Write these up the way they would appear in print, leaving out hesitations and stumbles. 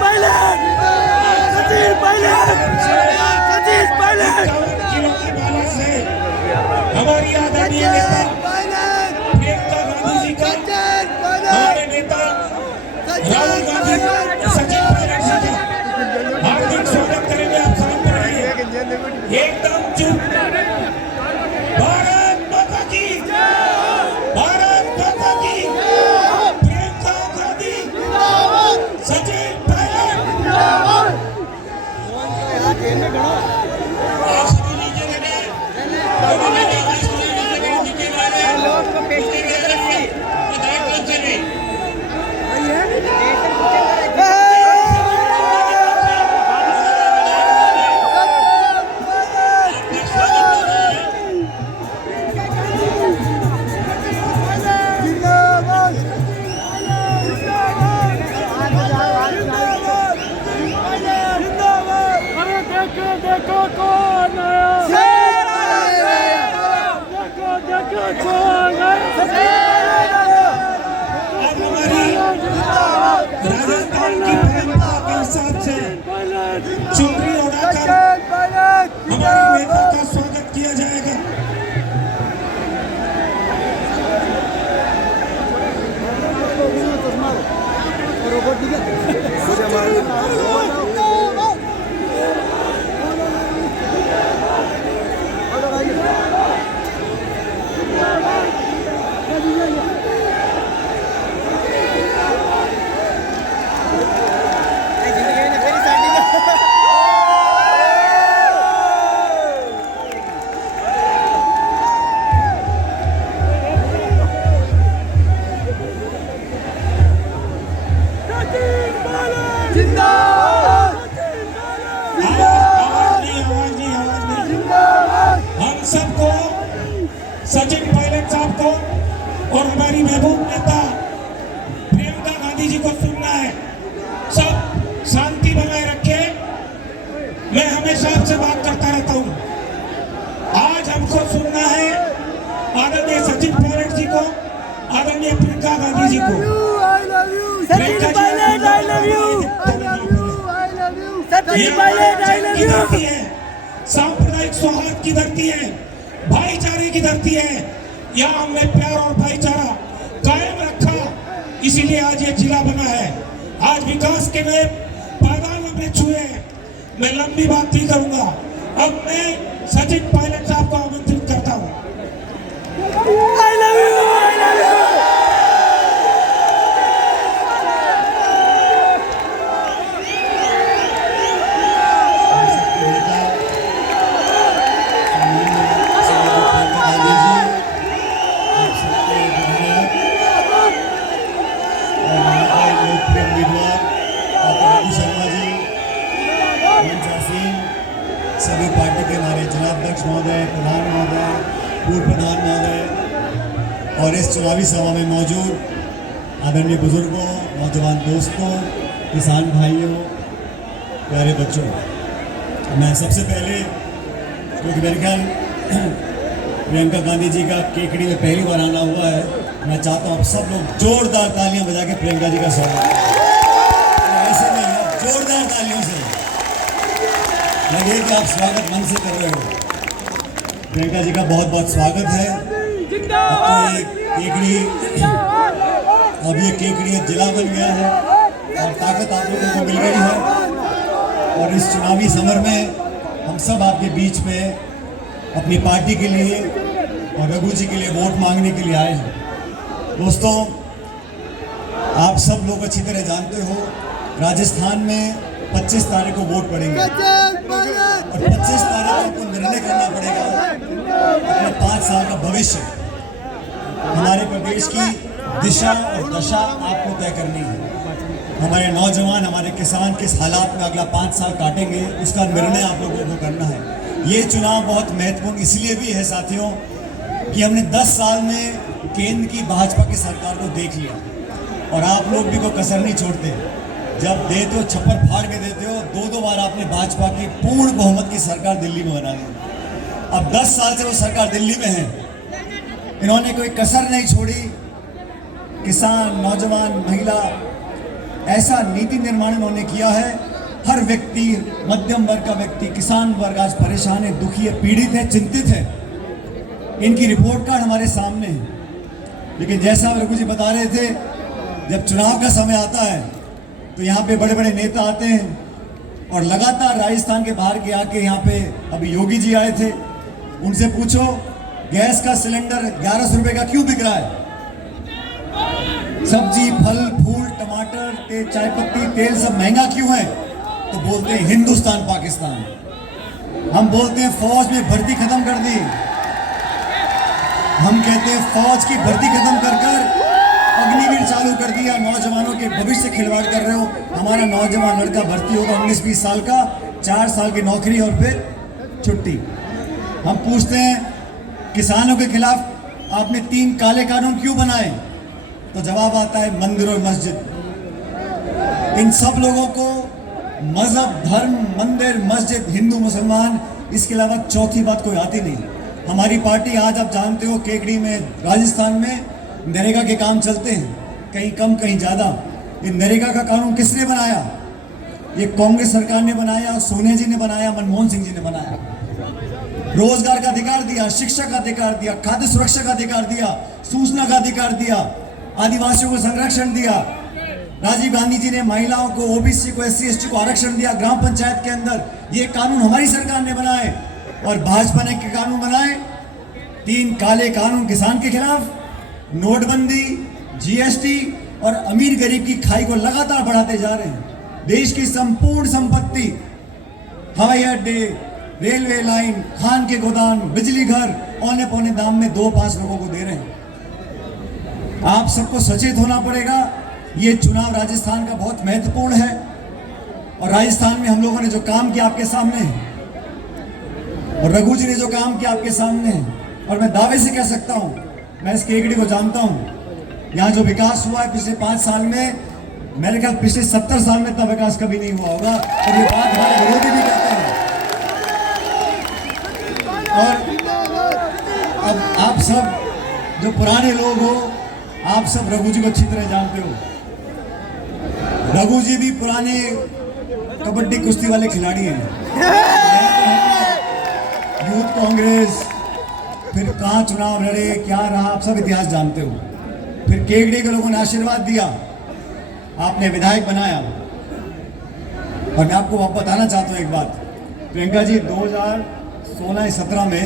Pilot, Sachin Pilot, Sachin Pilot. हमारी आदरणीय नेता प्रियंका गांधी जी का, हमारे नेता राहुल गांधी, सचिन पायलट जी का हार्दिक स्वागत करेंगे। आप सामने रहिए, एकदम चुप। भारत माता की, भारत माता की। प्रियंका गांधी, सचिन पायलट। देखो कौन आया, देखो कौन आया। राजस्थान की परंपरा के हिसाब से चुनरी उड़ाकर हमारे नेता का स्वागत किया जाएगा। हम सबको सचिन पायलट साहब को और हमारी महबूब नेता प्रियंका गांधी जी को सुनना है। सब शांति बनाए रखे। मैं हमेशा आपसे बात करता रहता हूँ। आज हमको सुनना है आदरणीय सचिन पायलट जी को, आदरणीय प्रियंका गांधी जी को। Sachin Pilot I love you, Sachin Pilot I love you. सांप्रदायिक सौहार्द की धरती है, भाईचारे की धरती है। यहाँ हमने प्यार और भाईचारा कायम रखा, इसीलिए आज ये जिला बना है। आज विकास के नए पायदान हमने छुए। मैं लंबी बात नहीं करूंगा। अब मैं सचिन पायलट साहब को आमंत्रित करता हूँ। I love you, I love you. सभी पार्टी के हमारे जिलाध्यक्ष महोदय, प्रधान महोदय, पूर्व प्रधान महोदय और इस चुनावी सभा में मौजूद आदरणीय बुजुर्गों, नौजवान दोस्तों, किसान भाइयों, प्यारे बच्चों, मैं सबसे पहले, क्योंकि मेरे ख्याल प्रियंका गांधी जी का केकड़ी में पहली बार आना हुआ है, मैं चाहता हूँ आप सब लोग जोरदार तालियां बजा के प्रियंका जी का स्वागत करें। ऐसे नहीं, जोरदार तालियों से लगे कि आप स्वागत मन से कर रहे हो। प्रियंका जी का बहुत बहुत स्वागत है। अब ये केकड़ी जिला बन गया है और ताकत आप लोगों को मिल गई है। और इस चुनावी समर में हम सब आपके बीच में अपनी पार्टी के लिए और रघु जी के लिए वोट मांगने के लिए आए हैं। दोस्तों, आप सब लोग अच्छी तरह जानते हो, राजस्थान में 25 तारीख को वोट पड़ेंगे और 25 तारीख को आपको निर्णय करना पड़ेगा अपने 5 साल का भविष्य। हमारे प्रदेश की दिशा और दशा आपको तय करनी है। हमारे नौजवान, हमारे किसान किस हालात में अगला 5 साल काटेंगे, उसका निर्णय आप लोगों को करना है। ये चुनाव बहुत महत्वपूर्ण इसलिए भी है साथियों कि हमने 10 साल में केंद्र की भाजपा की सरकार को देख लिया और आप लोग भी कोई कसर नहीं छोड़ते। जब देते हो छप्पर फाड़ के देते हो। 2 बार आपने भाजपा की पूर्ण बहुमत की सरकार दिल्ली में बना ली। अब 10 साल से वो सरकार दिल्ली में है। इन्होंने कोई कसर नहीं छोड़ी। किसान, नौजवान, महिला, ऐसा नीति निर्माण इन्होंने किया है, हर व्यक्ति, मध्यम वर्ग का व्यक्ति, किसान वर्ग आज परेशान है, दुखी है, पीड़ित है, चिंतित है। इनकी रिपोर्ट कार्ड हमारे सामने है। लेकिन जैसा रघु जी बता रहे थे, जब चुनाव का समय आता है तो यहाँ पे बड़े बड़े नेता आते हैं और लगातार राजस्थान के बाहर के आके यहाँ पे, अभी योगी जी आए थे, उनसे पूछो गैस का सिलेंडर 1100 रुपए का क्यों बिक रहा है, सब्जी, फल, फूल, टमाटर, चाय पत्ती, तेल सब महंगा क्यों है? तो बोलते हैं हिंदुस्तान पाकिस्तान। हम बोलते हैं फौज में भर्ती खत्म कर दी, हम कहते हैं फौज की भर्ती खत्म कर कर अग्निवीर चालू कर दिया, नौजवानों के भविष्य से खिलवाड़ कर रहे हो। हमारा नौजवान लड़का भर्ती होगा 19-20 साल का, 4 साल की नौकरी और फिर छुट्टी। हम पूछते हैं किसानों के खिलाफ आपने 3 काले कानून क्यों बनाए? तो जवाब आता है मंदिर और मस्जिद। इन सब लोगों को मजहब, धर्म, मंदिर, मस्जिद, हिंदू, मुसलमान, इसके अलावा चौथी बात कोई आती नहीं। हमारी पार्टी, आज आप जानते हो, केकड़ी में, राजस्थान में नरेगा के काम चलते हैं, कहीं कम कहीं ज्यादा। ये नरेगा का कानून किसने बनाया? ये कांग्रेस सरकार ने बनाया, सोनिया जी ने बनाया, मनमोहन सिंह जी ने बनाया। रोजगार का अधिकार दिया, शिक्षा का अधिकार दिया, खाद्य सुरक्षा का अधिकार दिया, सूचना का अधिकार दिया, आदिवासियों को संरक्षण दिया। राजीव गांधी जी ने महिलाओं को, ओबीसी को, SC ST को आरक्षण दिया ग्राम पंचायत के अंदर। ये कानून हमारी सरकार ने बनाए। और भाजपा ने क्या कानून बनाए? 3 काले कानून किसान के खिलाफ, नोटबंदी, GST और अमीर गरीब की खाई को लगातार बढ़ाते जा रहे हैं। देश की संपूर्ण संपत्ति, हवाई अड्डे, रेलवे लाइन, खान के गोदाम, बिजली घर औने पौने दाम में 2-5 लोगों को दे रहे हैं। आप सबको सचेत होना पड़ेगा। ये चुनाव राजस्थान का बहुत महत्वपूर्ण है और राजस्थान में हम लोगों ने जो काम किया आपके सामने है और रघु जी ने जो काम किया आपके सामने है। और मैं दावे से कह सकता हूं, मैं इस केकड़ी को जानता हूं, यहाँ जो विकास हुआ है पिछले 5 साल में, मेरे ख्याल पिछले 70 साल में इतना विकास कभी नहीं हुआ होगा। और ये बात हमारे विरोधी भी कहते हैं। और अब आप सब जो पुराने लोग हो, आप सब रघु जी को अच्छी तरह जानते हो। रघु जी भी पुराने कबड्डी कुश्ती वाले खिलाड़ी हैं। यूथ कांग्रेस, फिर कहाँ चुनाव लड़े, क्या रहा, आप सब इतिहास जानते हो। फिर केकड़ी के लोगों ने आशीर्वाद दिया, आपने विधायक बनाया। और मैं आपको बताना चाहता हूँ एक बात, प्रियंका जी, 2016-17 में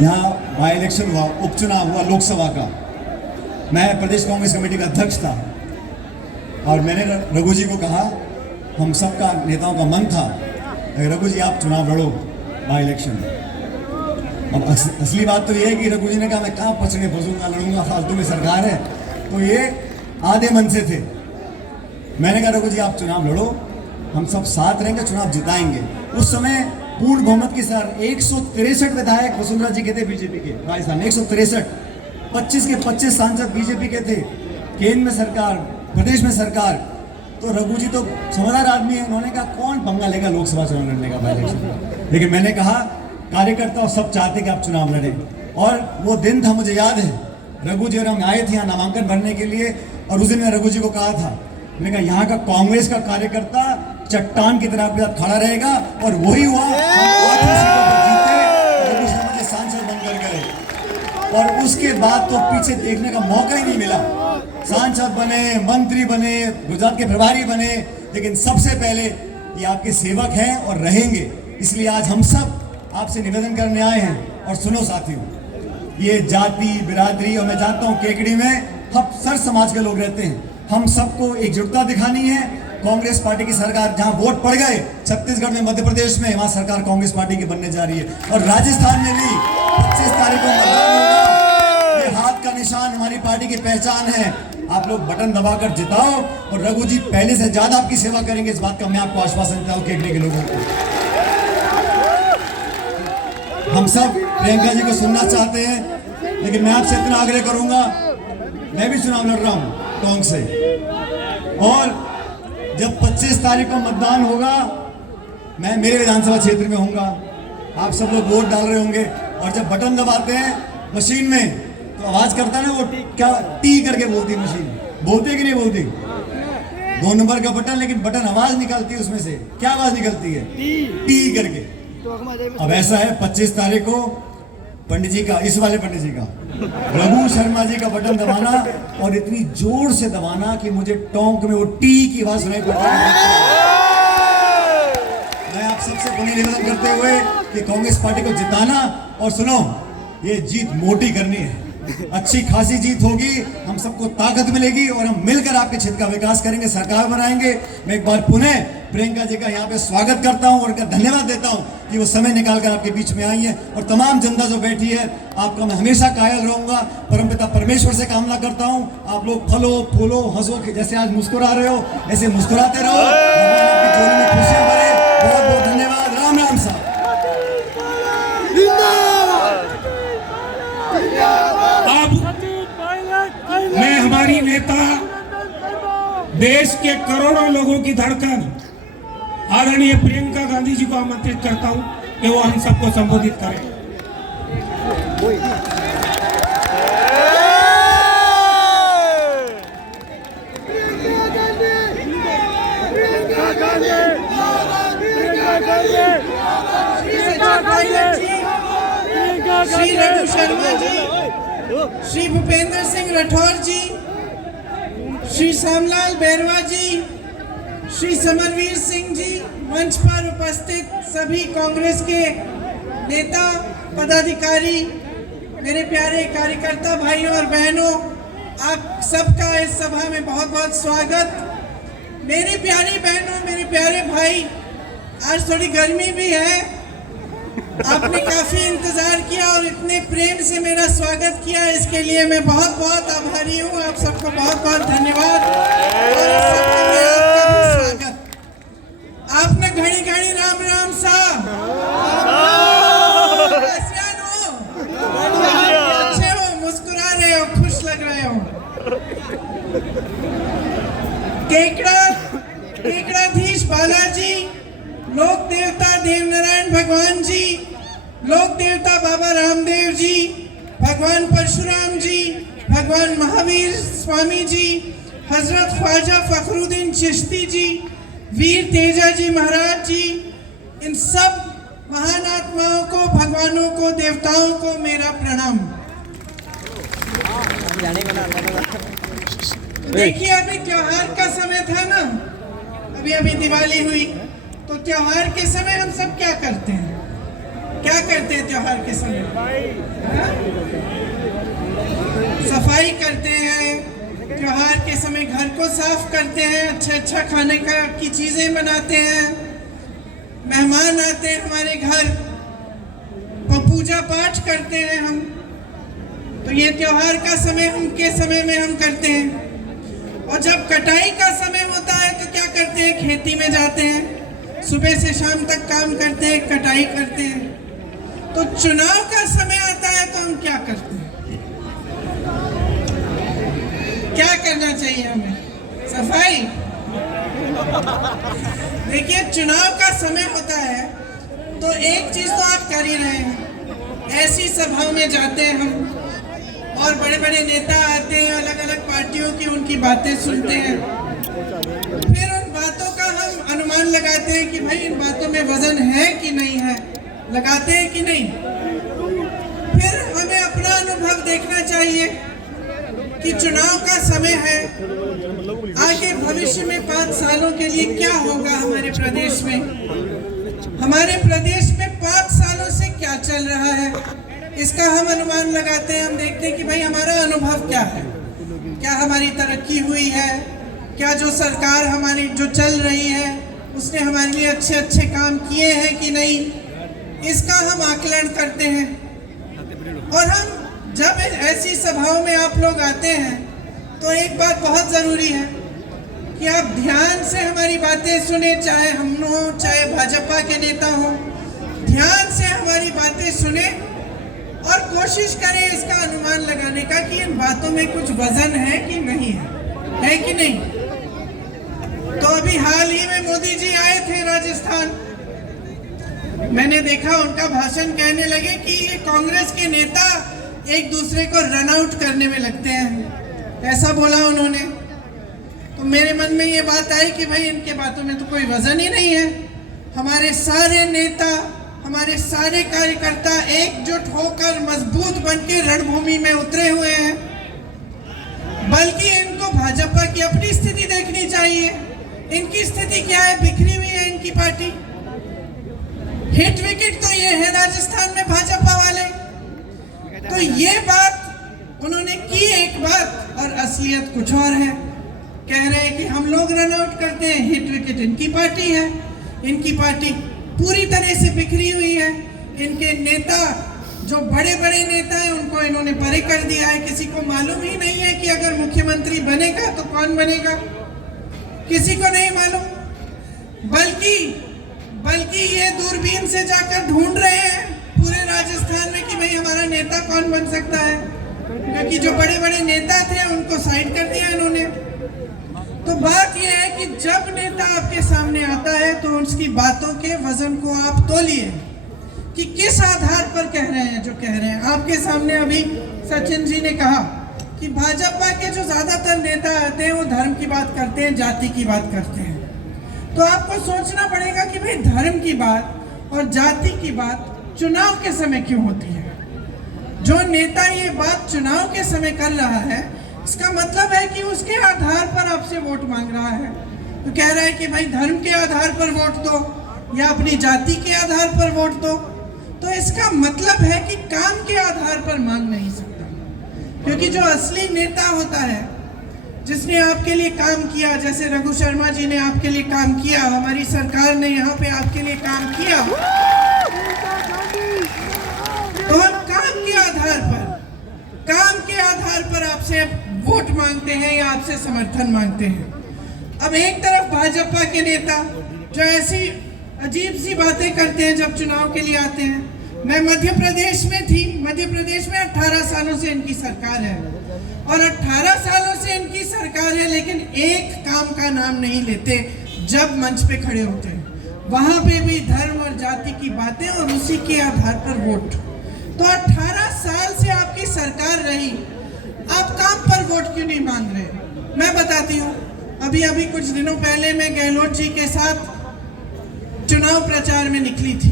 यहाँ बाई इलेक्शन हुआ, उपचुनाव हुआ लोकसभा का। मैं प्रदेश कांग्रेस कमेटी का अध्यक्ष था और मैंने रघु जी को कहा, हम सबका नेताओं का मन था, रघु जी आप चुनाव लड़ो बाई इलेक्शन। अब असली बात तो ये है कि रघु जी ने कहा मैं कहाँ पचड़े फंसूंगा, लड़ूंगा, फालतू में सरकार है। तो ये आधे मन से थे। मैंने कहा रघु जी आप चुनाव लड़ो, हम सब साथ रहेंगे, चुनाव जिताएंगे। उस समय पूर्ण बहुमत के साथ 163 विधायक वसुंधरा जी के थे बीजेपी के राजस्थान, 163, 25 के 25 सांसद बीजेपी के थे, केंद्र में सरकार, प्रदेश में सरकार। तो रघु जी तो समझदार आदमी है, उन्होंने कहा कौन पंगा लेगा लोकसभा चुनाव लड़ने का, बाई इलेक्शन। लेकिन मैंने कहा कार्यकर्ता सब चाहते कि आप चुनाव लड़ें। और वो दिन था, मुझे याद है, रघु जी और हम आए थे यहाँ नामांकन भरने के लिए। और उस दिन मैं रघु जी को कहा था, मैंने कहा यहाँ का कांग्रेस का कार्यकर्ता चट्टान की तरह आपके साथ खड़ा रहेगा। और वही हुआ, रघु जी मुझे सांसद बनकर गए। और उसके बाद तो पीछे देखने का मौका ही नहीं मिला। सांसद बने, मंत्री बने, गुजरात के प्रभारी बने, लेकिन सबसे पहले ये आपके सेवक हैं और रहेंगे। इसलिए आज हम सब आपसे निवेदन करने आए हैं। और सुनो साथियों, ये जाति, बिरादरी, और मैं जानता हूँ केकड़ी में हम सर समाज के लोग रहते हैं, हम सबको एकजुटता दिखानी है। कांग्रेस पार्टी की सरकार, जहां वोट पड़ गए छत्तीसगढ़ में, मध्य प्रदेश में, वहां सरकार कांग्रेस पार्टी की बनने जा रही है। और राजस्थान में भी 25 तारीख को मतदान होगा। ये हाथ का निशान हमारी पार्टी की पहचान है। आप लोग बटन दबाकर जिताओ और रघु जी पहले से ज्यादा आपकी सेवा करेंगे, इस बात का मैं आपको आश्वासन देता हूं केकड़ी के लोगों को। हम सब प्रियंका जी को सुनना चाहते हैं, लेकिन मैं आपसे इतना आग्रह करूंगा, मैं भी चुनाव लड़ रहा हूं टोंक से। और जब 25 तारीख को मतदान होगा, मैं मेरे विधानसभा क्षेत्र में होऊंगा, आप सब लोग वोट डाल रहे होंगे। और जब बटन दबाते हैं मशीन में तो आवाज करता है ना, वो क्या टी करके बोलती है मशीन, बोलती है कि नहीं बोलती? 2 नंबर का बटन, लेकिन बटन आवाज निकलती है उसमें से। क्या आवाज निकलती है? टी करके। अब ऐसा है 25 तारीख को पंडित जी का, इस वाले पंडित जी का, रघु शर्मा जी का बटन दबाना, और इतनी जोर से दबाना कि मुझे टोंक में वो टी की आवाज सुनाई पड़ती है। मैं आप सबसे पुनः निवेदन करते हुए कि कांग्रेस पार्टी को जिताना, और सुनो, ये जीत मोटी करनी है, अच्छी खासी जीत होगी, हम सबको ताकत मिलेगी और हम मिलकर आपके क्षेत्र का विकास करेंगे, सरकार बनाएंगे। मैं एक बार पुनः प्रियंका जी का यहाँ पे स्वागत करता हूँ और उनका धन्यवाद देता हूँ कि वो समय निकालकर आपके बीच में आई है। और तमाम जनता जो बैठी है, आपका मैं हमेशा कायल रहूंगा। परमपिता परमेश्वर से कामना करता हूँ आप लोग फलो फूलो हंसो, जैसे आज मुस्कुरा रहे हो ऐसे मुस्कुराते रहो, भगवान आपकी झोली में खुशियां भरे। बहुत बहुत धन्यवाद। राम राम साहब। अब मैं हमारी नेता, देश के करोड़ों लोगों की धड़कन आदरणीय प्रियंका गांधी जी को आमंत्रित करता हूं कि वो हम सबको संबोधित करें। श्री रघु शर्मा जी, श्री भूपेंद्र सिंह राठौर जी, श्री श्यामलाल बैरवा जी, श्री समरवीर सिंह जी, मंच पर उपस्थित सभी कांग्रेस के नेता पदाधिकारी, मेरे प्यारे कार्यकर्ता भाइयों और बहनों, आप सबका इस सभा में बहुत बहुत स्वागत। मेरी प्यारी बहनों, मेरे प्यारे भाई, आज थोड़ी गर्मी भी है, आपने काफी इंतजार किया और इतने प्रेम से मेरा स्वागत किया, इसके लिए मैं बहुत बहुत आभारी हूँ। आप सबको बहुत बहुत धन्यवाद और इस सभा में आपका भी स्वागत। आपने घड़ी घड़ी राम राम सा अच्छे हो, मुस्कुरा रहे हो, खुश लग रहे हो। केकड़ाधीश बालाजी, लोक देवता देवनारायण भगवान जी, लोक देवता बाबा रामदेव जी, भगवान परशुराम जी, भगवान महावीर स्वामी जी, हजरत ख्वाजा फखरुद्दीन चिश्ती जी, वीर तेजा जी महाराज जी, इन सब महान आत्माओं को, भगवानों को, देवताओं को मेरा प्रणाम। देखिए, अभी त्योहार का समय था ना, अभी दिवाली हुई, तो त्योहार के समय हम सब क्या करते हैं? क्या करते हैं त्योहार के समय? सफाई करते हैं, त्योहार के समय घर को साफ करते हैं, अच्छा खाने की चीजें बनाते हैं, मेहमान आते हैं हमारे घर, पूजा पाठ करते हैं हम। तो ये त्योहार का समय उनके समय में हम करते हैं। और जब कटाई का समय होता है तो क्या करते हैं? खेती में जाते हैं, सुबह से शाम तक काम करते हैं, कटाई करते हैं। तो चुनाव का समय आता है तो हम क्या करते हैं? क्या करना चाहिए हमें? सफाई। देखिए, चुनाव का समय होता है तो एक चीज तो आप कर ही रहे हैं, ऐसी सभाओं में जाते हैं हम और बड़े बड़े नेता आते हैं, अलग अलग पार्टियों की उनकी बातें सुनते हैं, फिर उन बातों का हम अनुमान लगाते हैं कि भाई इन बातों में वजन है कि नहीं है, लगाते हैं कि नहीं। फिर हमें अपना अनुभव देखना चाहिए कि चुनाव का समय है, आगे भविष्य में 5 सालों के लिए क्या होगा हमारे प्रदेश में, हमारे प्रदेश में 5 सालों से क्या चल रहा है, इसका हम अनुमान लगाते हैं। हम देखते हैं कि भाई हमारा अनुभव क्या है, क्या हमारी तरक्की हुई है, क्या जो सरकार हमारी जो चल रही है उसने हमारे लिए अच्छे अच्छे काम किए हैं कि नहीं, इसका हम आकलन करते हैं। और हम जब ऐसी सभाओं में आप लोग आते हैं तो एक बात बहुत ज़रूरी है कि आप ध्यान से हमारी बातें सुने, चाहे हम हो चाहे भाजपा के नेता हो, ध्यान से हमारी बातें सुने और कोशिश करें इसका अनुमान लगाने का कि इन बातों में कुछ वजन है कि नहीं है कि नहीं। तो अभी हाल ही में मोदी जी आए थे राजस्थान, मैंने देखा उनका भाषण, कहने लगे कि ये कांग्रेस के नेता एक दूसरे को रन आउट करने में लगते हैं, ऐसा बोला उन्होंने। तो मेरे मन में ये बात आई कि भाई इनके बातों में तो कोई वजन ही नहीं है। हमारे सारे नेता, हमारे सारे कार्यकर्ता एकजुट होकर मजबूत बनकर रणभूमि में उतरे हुए हैं। बल्कि इनको भाजपा की अपनी स्थिति देखनी चाहिए। इनकी स्थिति क्या है? बिखरी हुई है इनकी पार्टी। हिट विकेट तो ये है राजस्थान में भाजपा वाले। तो ये बात उन्होंने की एक बात और असलियत कुछ और है। कह रहे हैं कि हम लोग रन आउट करते हैं, हिट विकेट इनकी पार्टी है। इनकी पार्टी पूरी तरह से बिखरी हुई है। इनके नेता, जो बड़े बड़े नेता हैं, उनको इन्होंने परे कर दिया है। किसी को मालूम ही नहीं है कि अगर मुख्यमंत्री बनेगा तो कौन बनेगा, किसी को नहीं मालूम। बल्कि ये दूरबीन से जाकर ढूंढ रहे हैं पूरे राजस्थान में कि भाई हमारा नेता कौन बन सकता है, क्योंकि जो बड़े बड़े नेता थे उनको साइड कर दिया इन्होंने। तो बात यह है कि जब नेता आपके सामने आता है तो उसकी बातों के वजन को आप तोलिए कि किस आधार पर कह रहे हैं जो कह रहे हैं। आपके सामने अभी सचिन जी ने कहा कि भाजपा के जो ज्यादातर नेता आते हैं वो धर्म की बात करते हैं, जाति की बात करते हैं। तो आपको सोचना पड़ेगा कि भाई धर्म की बात और जाति की बात चुनाव के समय क्यों होती है। जो नेता ये बात चुनाव के समय कर रहा है, इसका मतलब है कि उसके आधार पर आपसे वोट मांग रहा है। तो कह रहा है कि भाई धर्म के आधार पर वोट दो या अपनी जाति के आधार पर वोट दो। तो इसका मतलब है कि काम के आधार पर मांग नहीं सकता, क्योंकि जो असली नेता होता है, जिसने आपके लिए काम किया, जैसे रघु शर्मा जी ने आपके लिए काम किया, हमारी सरकार ने यहाँ पे आपके लिए काम किया, तो हम काम के आधार पर आपसे वोट मांगते हैं या आपसे समर्थन मांगते हैं। अब एक तरफ भाजपा के नेता जो ऐसी अजीब सी बातें करते हैं जब चुनाव के लिए आते हैं। मैं मध्य प्रदेश में थी। मध्य प्रदेश में 18 सालों से इनकी सरकार है और 18 सालों से इनकी सरकार है, लेकिन एक काम का नाम नहीं लेते। जब मंच पे खड़े होते हैं वहां पे भी धर्म और जाति की बातें और उसी के आधार पर वोट। तो 18 साल से आपकी सरकार रही, आप काम पर वोट क्यों नहीं मांग रहे? मैं बताती हूँ। अभी कुछ दिनों पहले मैं गहलोत जी के साथ चुनाव प्रचार में निकली थी।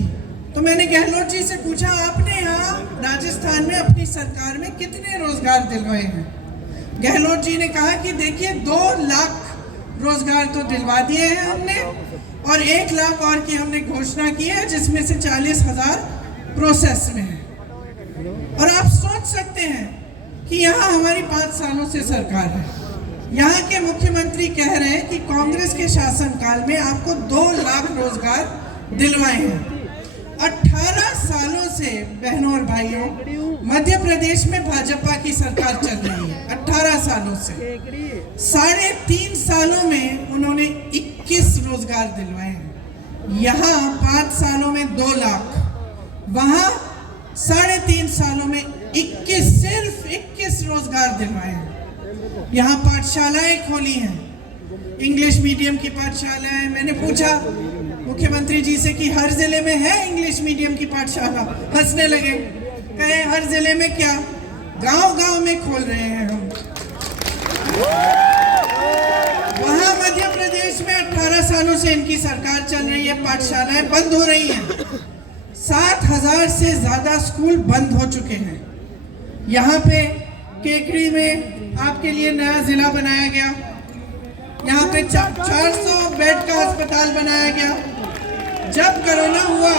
तो मैंने गहलोत जी से पूछा, आपने यहाँ राजस्थान में अपनी सरकार में कितने रोजगार दिलवाए हैं? गहलोत जी ने कहा कि देखिए 2 लाख रोजगार तो दिलवा दिए हैं हमने और 1 लाख और की हमने घोषणा की है, जिसमें से 40,000 प्रोसेस में है। और आप सोच सकते हैं कि यहाँ हमारी 5 सालों से सरकार है। यहाँ के मुख्यमंत्री कह रहे हैं कि कांग्रेस के शासनकाल में आपको 2 लाख रोजगार दिलवाए हैं। 18 सालों से बहनों और भाइयों, मध्य प्रदेश में भाजपा की सरकार चल रही है। 18 सालों से 3.5 सालों में उन्होंने 21 रोजगार दिलवाए हैं। यहाँ 5 सालों में 2 लाख, वहाँ 3.5 सालों में 21, सिर्फ 21 रोजगार दिलवाए हैं। यहाँ पाठशालाएं खोली हैं, इंग्लिश मीडियम की पाठशालाएं। मैंने पूछा मुख्यमंत्री जी से कि हर जिले में है इंग्लिश मीडियम की पाठशाला? हंसने लगे, कहे हर जिले में क्या, गांव-गांव में खोल रहे हैं हम। वहां मध्य प्रदेश में 18 सालों से इनकी सरकार चल रही है, पाठशालाएं बंद हो रही हैं। 7,000 से ज्यादा स्कूल बंद हो चुके हैं। यहाँ पे केकड़ी में आपके लिए नया जिला बनाया गया। यहाँ पे 400 बेड का अस्पताल बनाया गया। जब कोरोना हुआ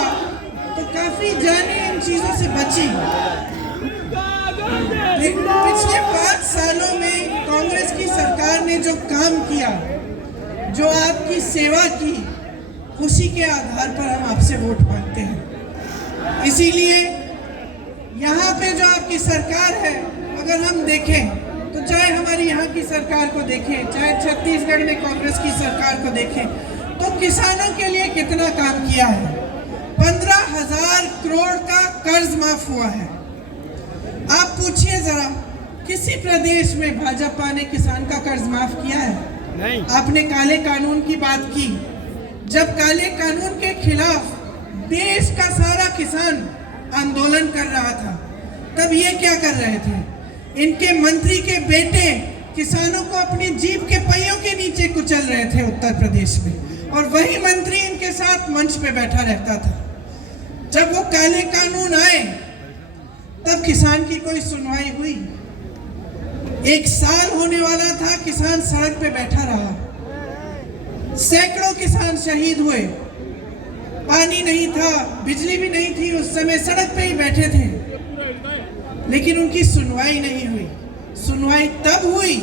तो काफी जाने इन चीजों से बची। पिछले 5 सालों में कांग्रेस की सरकार ने जो काम किया, जो आपकी सेवा की, उसी के आधार पर हम आपसे वोट मांगते हैं। इसीलिए यहाँ पे जो आपकी सरकार है, अगर हम देखें तो चाहे हमारी यहाँ की सरकार को देखें, चाहे छत्तीसगढ़ में कांग्रेस की सरकार को देखें, तो किसानों के लिए कितना काम किया है। 15,000 करोड़ का कर्ज माफ हुआ है। आप पूछिए जरा, किसी प्रदेश में भाजपा ने किसान का कर्ज माफ किया है? नहीं। आपने काले कानून की बात की। जब काले कानून के खिलाफ देश का सारा किसान आंदोलन कर रहा था, तब ये क्या कर रहे थे? इनके मंत्री के बेटे किसानों को अपनी जीप के पहियों के नीचे कुचल रहे थे उत्तर प्रदेश में, और वही मंत्री इनके साथ मंच पे बैठा रहता था। जब वो काले कानून आए तब किसान की कोई सुनवाई हुई? 1 साल होने वाला था, किसान सड़क पे बैठा रहा, सैकड़ों किसान शहीद हुए, पानी नहीं था, बिजली भी नहीं थी, उस समय सड़क पे ही बैठे थे, लेकिन उनकी सुनवाई नहीं हुई। सुनवाई तब हुई,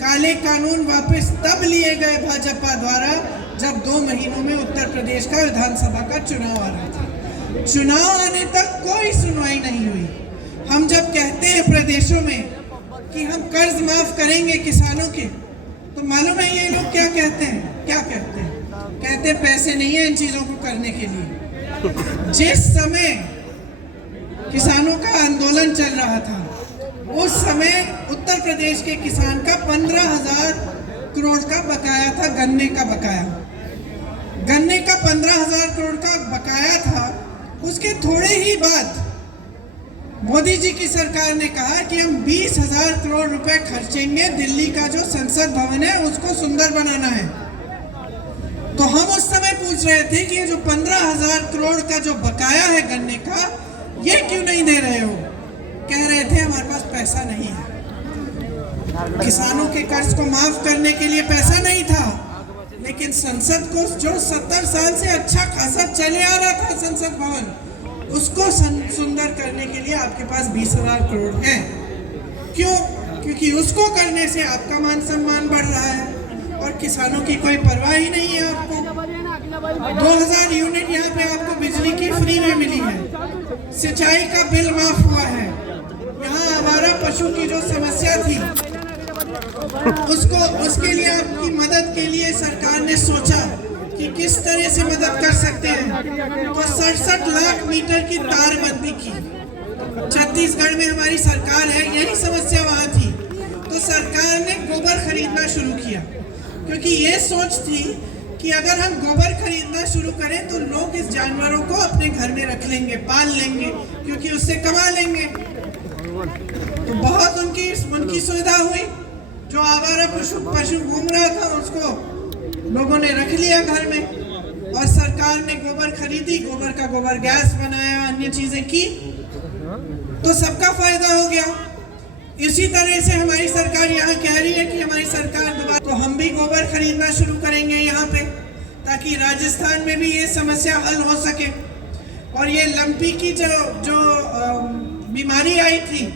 काले कानून वापस तब लिए गए भाजपा द्वारा जब 2 महीनों में उत्तर प्रदेश का विधानसभा का चुनाव आ रहा था। चुनाव आने तक कोई सुनवाई नहीं हुई। हम जब कहते हैं प्रदेशों में कि हम कर्ज माफ करेंगे किसानों के, तो मालूम है ये लोग क्या कहते हैं? क्या कहते हैं? कहते हैं पैसे नहीं है इन चीजों को करने के लिए। जिस समय किसानों का आंदोलन चल रहा था, उस समय उत्तर प्रदेश के किसान का 15,000 करोड़ का बकाया था, गन्ने का बकाया। गन्ने का 15,000 करोड़ का बकाया था। उसके थोड़े ही बाद मोदी जी की सरकार ने कहा कि हम 20,000 करोड़ रुपए खर्चेंगे, दिल्ली का जो संसद भवन है उसको सुंदर बनाना है। तो हम उस समय पूछ रहे थे कि ये जो 15,000 करोड़ का जो बकाया है गन्ने का, ये क्यों नहीं दे रहे हो? कह रहे थे हमारे पास पैसा नहीं है। किसानों के कर्ज को माफ करने के लिए पैसा नहीं था, लेकिन संसद को जो 70 साल से अच्छा खासा चले आ रहा था संसद भवन, उसको सुंदर करने के लिए आपके पास 20,000 करोड़ है। क्यों? क्योंकि उसको करने से आपका मान सम्मान बढ़ रहा है और किसानों की कोई परवाह ही नहीं है। आपको 2000 यूनिट यहाँ पे आपको बिजली की फ्री में मिली है, सिंचाई का बिल माफ हुआ है। यहाँ आवारा पशु की जो समस्या थी उसके लिए आपकी मदद के लिए सरकार ने सोचा कि किस तरह से मदद कर सकते हैं, तो 67 लाख मीटर की तारबंदी की। छत्तीसगढ़ में हमारी सरकार है, यही समस्या वहाँ थी, तो सरकार ने गोबर खरीदना शुरू किया, क्योंकि ये सोच थी कि अगर हम गोबर खरीदना शुरू करें तो लोग इस जानवरों को अपने घर में रख लेंगे, पाल लेंगे, क्योंकि उससे कमा लेंगे। तो बहुत उनकी सुविधा हुई। जो आवारा पशु घूम रहा था उसको लोगों ने रख लिया घर में, और सरकार ने गोबर खरीदी, गोबर का गोबर गैस बनाया, अन्य चीजें की, तो सबका फायदा हो गया। इसी तरह से हमारी सरकार यहाँ कह रही है कि हमारी सरकार दोबारा, तो हम भी गोबर खरीदना शुरू करेंगे यहाँ पे, ताकि राजस्थान में भी ये समस्या हल हो सके। और ये लंपी की जो बीमारी आई थी,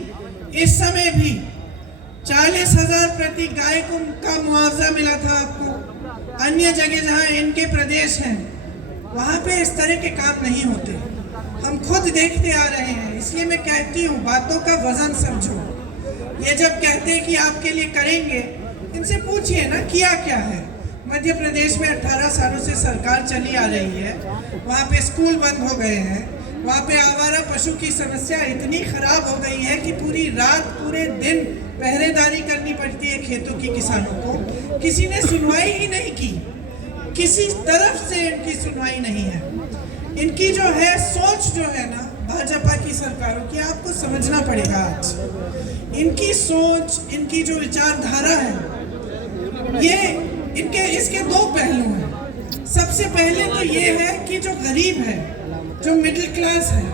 इस समय भी 40,000 प्रति गाय का मुआवजा मिला था आपको। अन्य जगह जहाँ इनके प्रदेश हैं वहाँ पे इस तरह के काम नहीं होते, हम खुद देखते आ रहे हैं। इसलिए मैं कहती हूँ बातों का वजन समझो। ये जब कहते हैं कि आपके लिए करेंगे, इनसे पूछिए ना किया क्या है। मध्य प्रदेश में 18 सालों से सरकार चली आ रही है, वहाँ पे स्कूल बंद हो गए हैं, वहाँ पे आवारा पशु की समस्या इतनी खराब हो गई है कि पूरी रात पूरे दिन पहरेदारी करनी पड़ती है खेतों की किसानों को। किसी ने सुनवाई ही नहीं की, किसी तरफ से इनकी सुनवाई नहीं है। इनकी जो है सोच जो है ना भाजपा की सरकारों की, आपको समझना पड़ेगा आज। इनकी सोच, इनकी जो विचारधारा है, ये इसके 2 पहलू हैं। सबसे पहले तो ये है कि जो गरीब है, जो मिडिल क्लास है,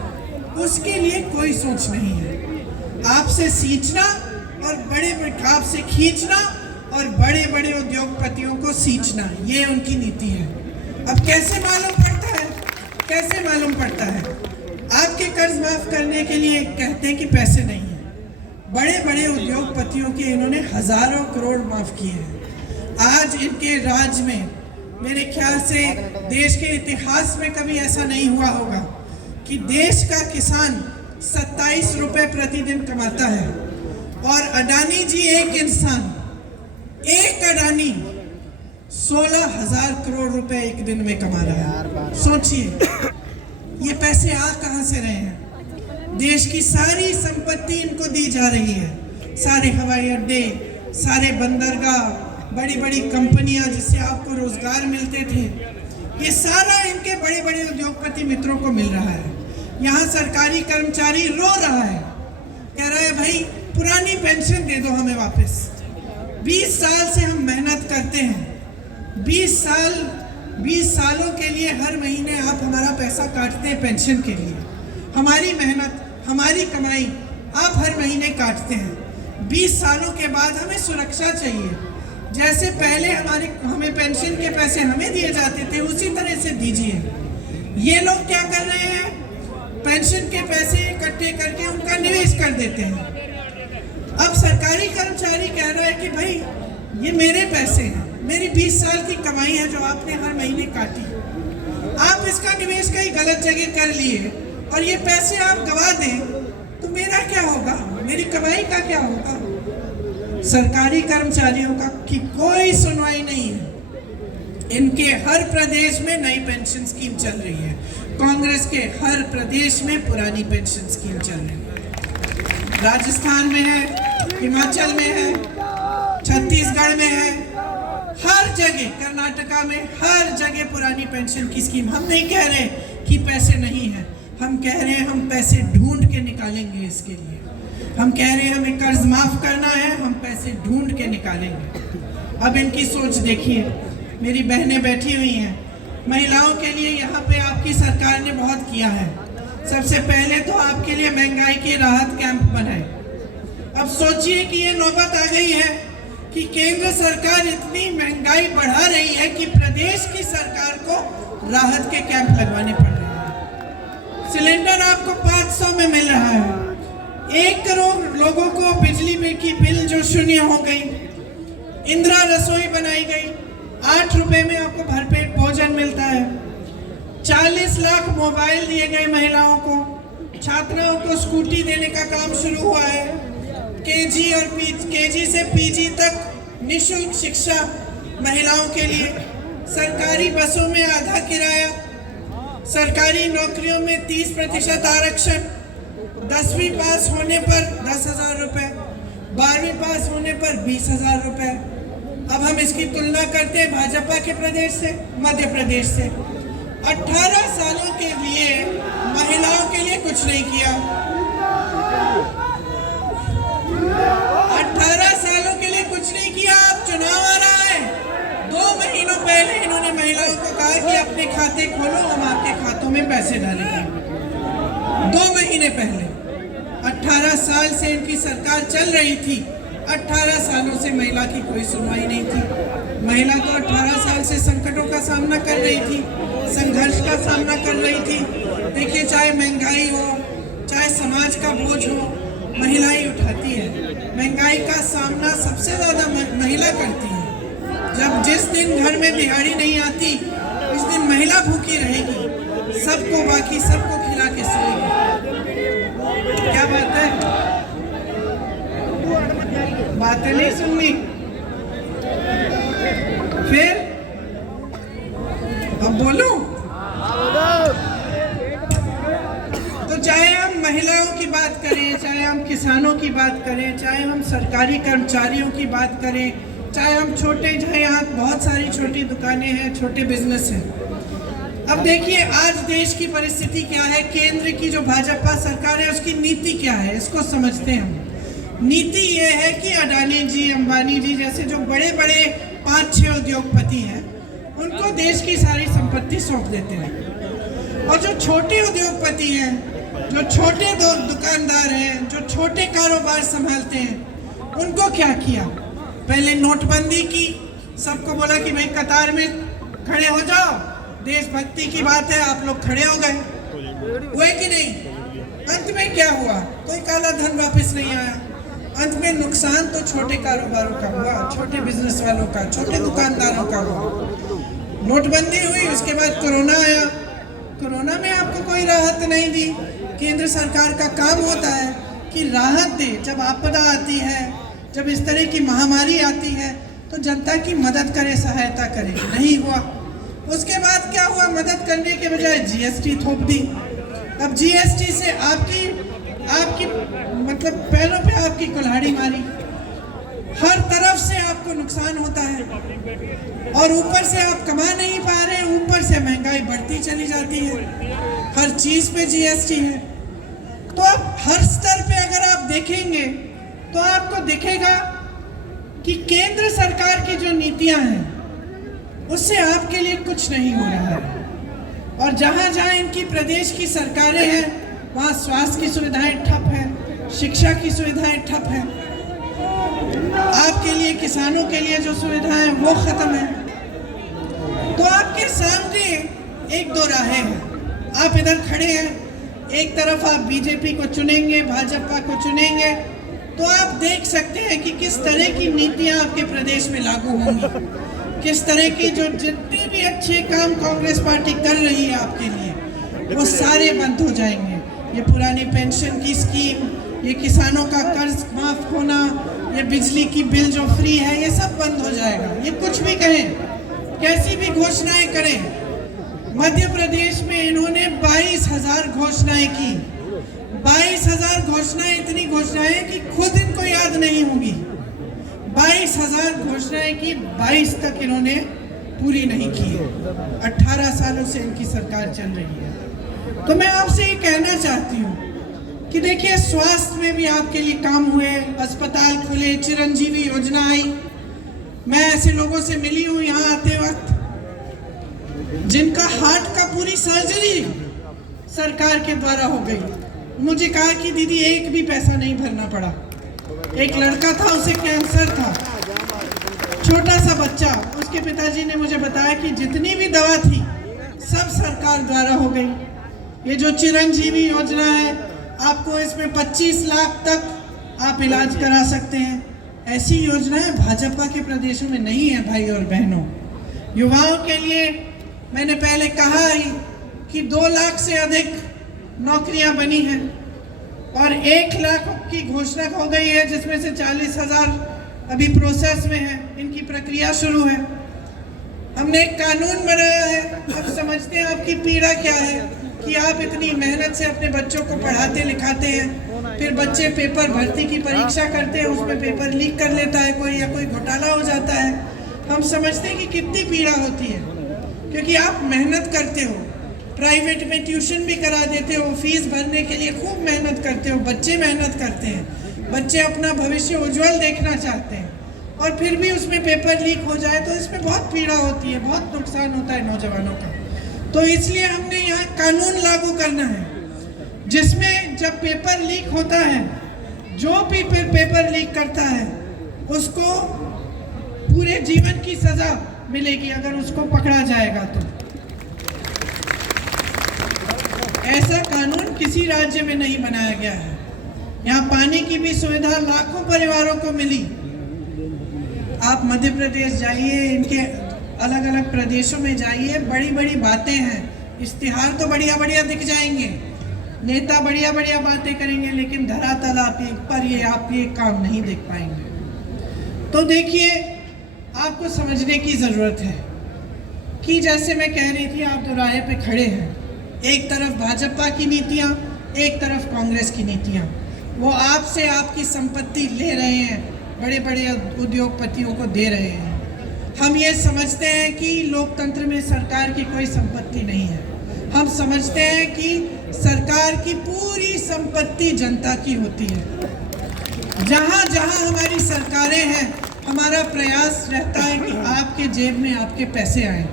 उसके लिए कोई सोच नहीं है। आपसे सींचना और आपसे खींचना और बड़े बड़े उद्योगपतियों को सींचना, ये उनकी नीति है। अब कैसे मालूम पड़ता है? कैसे मालूम पड़ता है? आपके कर्ज माफ करने के लिए कहते हैं कि पैसे नहीं है। बड़े बड़े उद्योगपतियों के इन्होंने हजारों करोड़ माफ किए हैं। आज इनके राज में मेरे ख्याल से देश के इतिहास में कभी ऐसा नहीं हुआ होगा कि देश का किसान 27 रुपए प्रतिदिन कमाता है, और अडानी जी एक इंसान, एक अडानी 16,000 करोड़ रुपए एक दिन में कमा रहा है। सोचिए ये पैसे आ कहां से रहे हैं? देश की सारी संपत्ति इनको दी जा रही है, सारे हवाई अड्डे, सारे बंदरगाह, बड़ी बड़ी कंपनियां जिससे आपको रोजगार मिलते थे, ये सारा इनके बड़े बड़े उद्योगपति मित्रों को मिल रहा है। यहाँ सरकारी कर्मचारी रो रहा है, कह रहा है भाई पुरानी पेंशन दे दो हमें वापस। 20 साल से हम मेहनत करते हैं, 20 सालों के लिए हर महीने आप हमारा पैसा काटते हैं पेंशन के लिए। हमारी मेहनत, हमारी कमाई आप हर महीने काटते हैं। 20 सालों के बाद हमें सुरक्षा चाहिए। जैसे पहले हमें पेंशन के पैसे हमें दिए जाते थे, उसी तरह से दीजिए। ये लोग क्या कर रहे हैं, पेंशन के पैसे इकट्ठे करके उनका निवेश कर देते हैं। अब सरकारी कर्मचारी कह रहा है कि भाई ये मेरे पैसे हैं, मेरी 20 साल की कमाई है जो आपने हर महीने काटी, आप इसका निवेश कहीं गलत जगह कर लिए और ये पैसे आप गवा दें तो मेरा क्या होगा, मेरी कमाई का क्या होगा। सरकारी कर्मचारियों का की कोई सुनवाई नहीं है। इनके हर प्रदेश में नई पेंशन स्कीम चल रही है, कांग्रेस के हर प्रदेश में पुरानी पेंशन स्कीम चल रही है। राजस्थान में है, हिमाचल में है, छत्तीसगढ़ में है, हर जगह, कर्नाटका में हर जगह पुरानी पेंशन की स्कीम। हम नहीं कह रहे कि पैसे नहीं है, हम कह रहे हैं हम पैसे ढूंढ के निकालेंगे। इसके लिए हम कह रहे हैं हमें कर्ज माफ करना है, हम पैसे ढूंढ के निकालेंगे। अब इनकी सोच देखिए, मेरी बहनें बैठी हुई हैं, महिलाओं के लिए यहाँ पे आपकी सरकार ने बहुत किया है। सबसे पहले तो आपके लिए महंगाई के राहत कैंप बनाए। अब सोचिए कि ये नौबत आ गई है कि केंद्र सरकार इतनी महंगाई बढ़ा रही है कि प्रदेश की सरकार को राहत के कैंप लगवाने पड़ रहे हैं। सिलेंडर आपको 500 में मिल रहा है, 1 करोड़ लोगों को बिजली बिल की बिल जो शून्य हो गई, इंदिरा रसोई बनाई गई, 8 रुपए में आपको भरपेट भोजन मिलता है, 40 लाख मोबाइल दिए गए महिलाओं को, छात्राओं को स्कूटी देने का काम शुरू हुआ है, केजी से पीजी तक निःशुल्क शिक्षा महिलाओं के लिए, सरकारी बसों में आधा किराया, सरकारी नौकरियों में 30% आरक्षण, 10वीं पास होने पर 10,000 रुपए, 12वीं पास होने पर 20,000 रुपए। अब हम इसकी तुलना करते हैं भाजपा के प्रदेश से, मध्य प्रदेश से। 18 सालों के लिए महिलाओं के लिए कुछ नहीं किया। 18 सालों के लिए कुछ नहीं किया। अब चुनाव आ रहा है, 2 महीनों पहले इन्होंने महिलाओं को कहा कि अपने खाते खोलो, हम आपके खातों में पैसे डालेंगे। 2 महीने पहले। 18 साल से इनकी सरकार चल रही थी, 18 सालों से महिला की कोई सुनवाई नहीं थी। महिला तो 18 साल से संकटों का सामना कर रही थी, संघर्ष का सामना कर रही थी। देखिए, चाहे महंगाई हो, चाहे समाज का बोझ हो, महिला ही उठाती है। महंगाई का सामना सबसे ज़्यादा महिला करती है। जिस दिन घर में दिहाड़ी नहीं आती, उस दिन महिला भूखी रहेगी, सबको बाकी सबको खिला के सोएगी। क्या बात है, बातें नहीं सुननी। फिर अब बोलूं तो चाहे हम महिलाओं की बात करें, चाहे हम किसानों की बात करें, चाहे हम सरकारी कर्मचारियों की बात करें, चाहे हम छोटे, चाहे यहाँ बहुत सारी छोटी दुकानें हैं, छोटे बिजनेस हैं। अब देखिए, आज देश की परिस्थिति क्या है, केंद्र की जो भाजपा सरकार है उसकी नीति क्या है, इसको समझते हैं हम। नीति ये है कि अडानी जी, अंबानी जी जैसे जो बड़े बड़े 5-6 उद्योगपति हैं, उनको देश की सारी संपत्ति सौंप देते हैं। और जो छोटे उद्योगपति हैं, जो छोटे दुकानदार हैं, जो छोटे कारोबार संभालते हैं, उनको क्या किया, पहले नोटबंदी की, सबको बोला कि भाई कतार में खड़े हो जाओ, देशभक्ति की बात है, आप लोग खड़े हो गए, हुए कि नहीं। अंत में क्या हुआ, कोई काला धन वापस नहीं आया। अंत में नुकसान तो छोटे कारोबारों का हुआ, छोटे बिजनेस वालों का, छोटे दुकानदारों का हुआ। नोटबंदी हुई, उसके बाद कोरोना आया। कोरोना में आपको कोई राहत नहीं दी। केंद्र सरकार का काम होता है कि राहत दे, जब आपदा आती है, जब इस तरह की महामारी आती है तो जनता की मदद करे, सहायता करे। नहीं हुआ। उसके बाद क्या हुआ, मदद करने के बजाय जीएसटी थोप दी। अब जीएसटी से आपकी मतलब पैरों पे आपकी कुल्हाड़ी मारी, हर तरफ से आपको नुकसान होता है और ऊपर से आप कमा नहीं पा रहे, ऊपर से महंगाई बढ़ती चली जाती है, हर चीज पे जीएसटी है। तो अब हर स्तर पे अगर आप देखेंगे तो आपको दिखेगा कि केंद्र सरकार की जो नीतियां हैं उससे आपके लिए कुछ नहीं हो रहा है, और जहां जहां इनकी प्रदेश की सरकारें हैं वहां स्वास्थ्य की सुविधाएं ठप है, शिक्षा की सुविधाएं ठप है, आपके लिए किसानों के लिए जो सुविधाएं वो खत्म है। तो आपके सामने एक दो राहें हैं। आप इधर खड़े हैं, एक तरफ आप बीजेपी को चुनेंगे, भाजपा को चुनेंगे, तो आप देख सकते हैं कि किस तरह की नीतियां आपके प्रदेश में लागू होंगी, किस तरह की जो जितने भी अच्छे काम कांग्रेस पार्टी कर रही है आपके लिए वो सारे बंद हो जाएंगे। ये पुरानी पेंशन की स्कीम, ये किसानों का कर्ज माफ होना, ये बिजली की बिल जो फ्री है, ये सब बंद हो जाएगा। ये कुछ भी कहें, कैसी भी घोषणाएं करें, मध्य प्रदेश में इन्होंने 22,000 घोषणाएं की। 22,000 घोषणाएं, इतनी घोषणाएं कि खुद इनको याद नहीं होगी। 22,000 घोषणाएं की, 22 तक इन्होंने पूरी नहीं की। 18 सालों से इनकी सरकार चल रही है। तो मैं आपसे ये कहना चाहती हूँ कि देखिए, स्वास्थ्य में भी आपके लिए काम हुए, अस्पताल खुले, चिरंजीवी योजना आई। मैं ऐसे लोगों से मिली हूँ यहाँ आते वक्त जिनका हार्ट का पूरी सर्जरी सरकार के द्वारा हो गई। मुझे कहा कि दीदी एक भी पैसा नहीं भरना पड़ा। एक लड़का था, उसे कैंसर था, छोटा सा बच्चा, उसके पिताजी ने मुझे बताया कि जितनी भी दवा थी सब सरकार द्वारा हो गई। ये जो चिरंजीवी योजना है, आपको इसमें 25 लाख तक आप इलाज करा सकते हैं। ऐसी योजनाएं भाजपा के प्रदेशों में नहीं है भाई और बहनों। युवाओं के लिए मैंने पहले कहा ही कि 2 लाख से अधिक नौकरियां बनी हैं और 1 लाख की घोषणा हो गई है, जिसमें से 40,000 अभी प्रोसेस में है, इनकी प्रक्रिया शुरू है। हमने एक कानून बनाया है। अब समझते हैं आपकी पीड़ा क्या है कि आप इतनी मेहनत से अपने बच्चों को पढ़ाते लिखाते हैं, फिर बच्चे पेपर भर्ती की परीक्षा करते हैं, उसमें पेपर लीक कर लेता है कोई, या कोई घोटाला हो जाता है। हम समझते हैं कि कितनी पीड़ा होती है, क्योंकि आप मेहनत करते हो, प्राइवेट में ट्यूशन भी करा देते हो, फीस भरने के लिए खूब मेहनत करते हो, बच्चे मेहनत करते हैं, बच्चे अपना भविष्य उज्जवल देखना चाहते हैं, और फिर भी उसमें पेपर लीक हो जाए तो इसमें बहुत पीड़ा होती है, बहुत नुकसान होता है नौजवानों का। तो इसलिए हमने यहाँ कानून लागू करना है, जिसमें जब पेपर लीक होता है, जो भी पेपर लीक करता है उसको पूरे जीवन की सजा मिलेगी अगर उसको पकड़ा जाएगा तो। ऐसा कानून किसी राज्य में नहीं बनाया गया है। यहाँ पानी की भी सुविधा लाखों परिवारों को मिली। आप मध्य प्रदेश जाइए, इनके अलग अलग प्रदेशों में जाइए, बड़ी बड़ी बातें हैं, इश्तिहार तो बढ़िया बढ़िया दिख जाएंगे, नेता बढ़िया बढ़िया बातें करेंगे, लेकिन धरातल पर ये आप ये काम नहीं देख पाएंगे। तो देखिए, आपको समझने की ज़रूरत है कि जैसे मैं कह रही थी, आप दोराहे पे खड़े हैं, एक तरफ भाजपा की नीतियाँ, एक तरफ कांग्रेस की नीतियाँ। वो आपसे आपकी संपत्ति ले रहे हैं, बड़े बड़े उद्योगपतियों को दे रहे हैं। हम ये समझते हैं कि लोकतंत्र में सरकार की कोई संपत्ति नहीं है। हम समझते हैं कि सरकार की पूरी संपत्ति जनता की होती है। जहाँ जहाँ हमारी सरकारें हैं, हमारा प्रयास रहता है कि आपके जेब में आपके पैसे आए,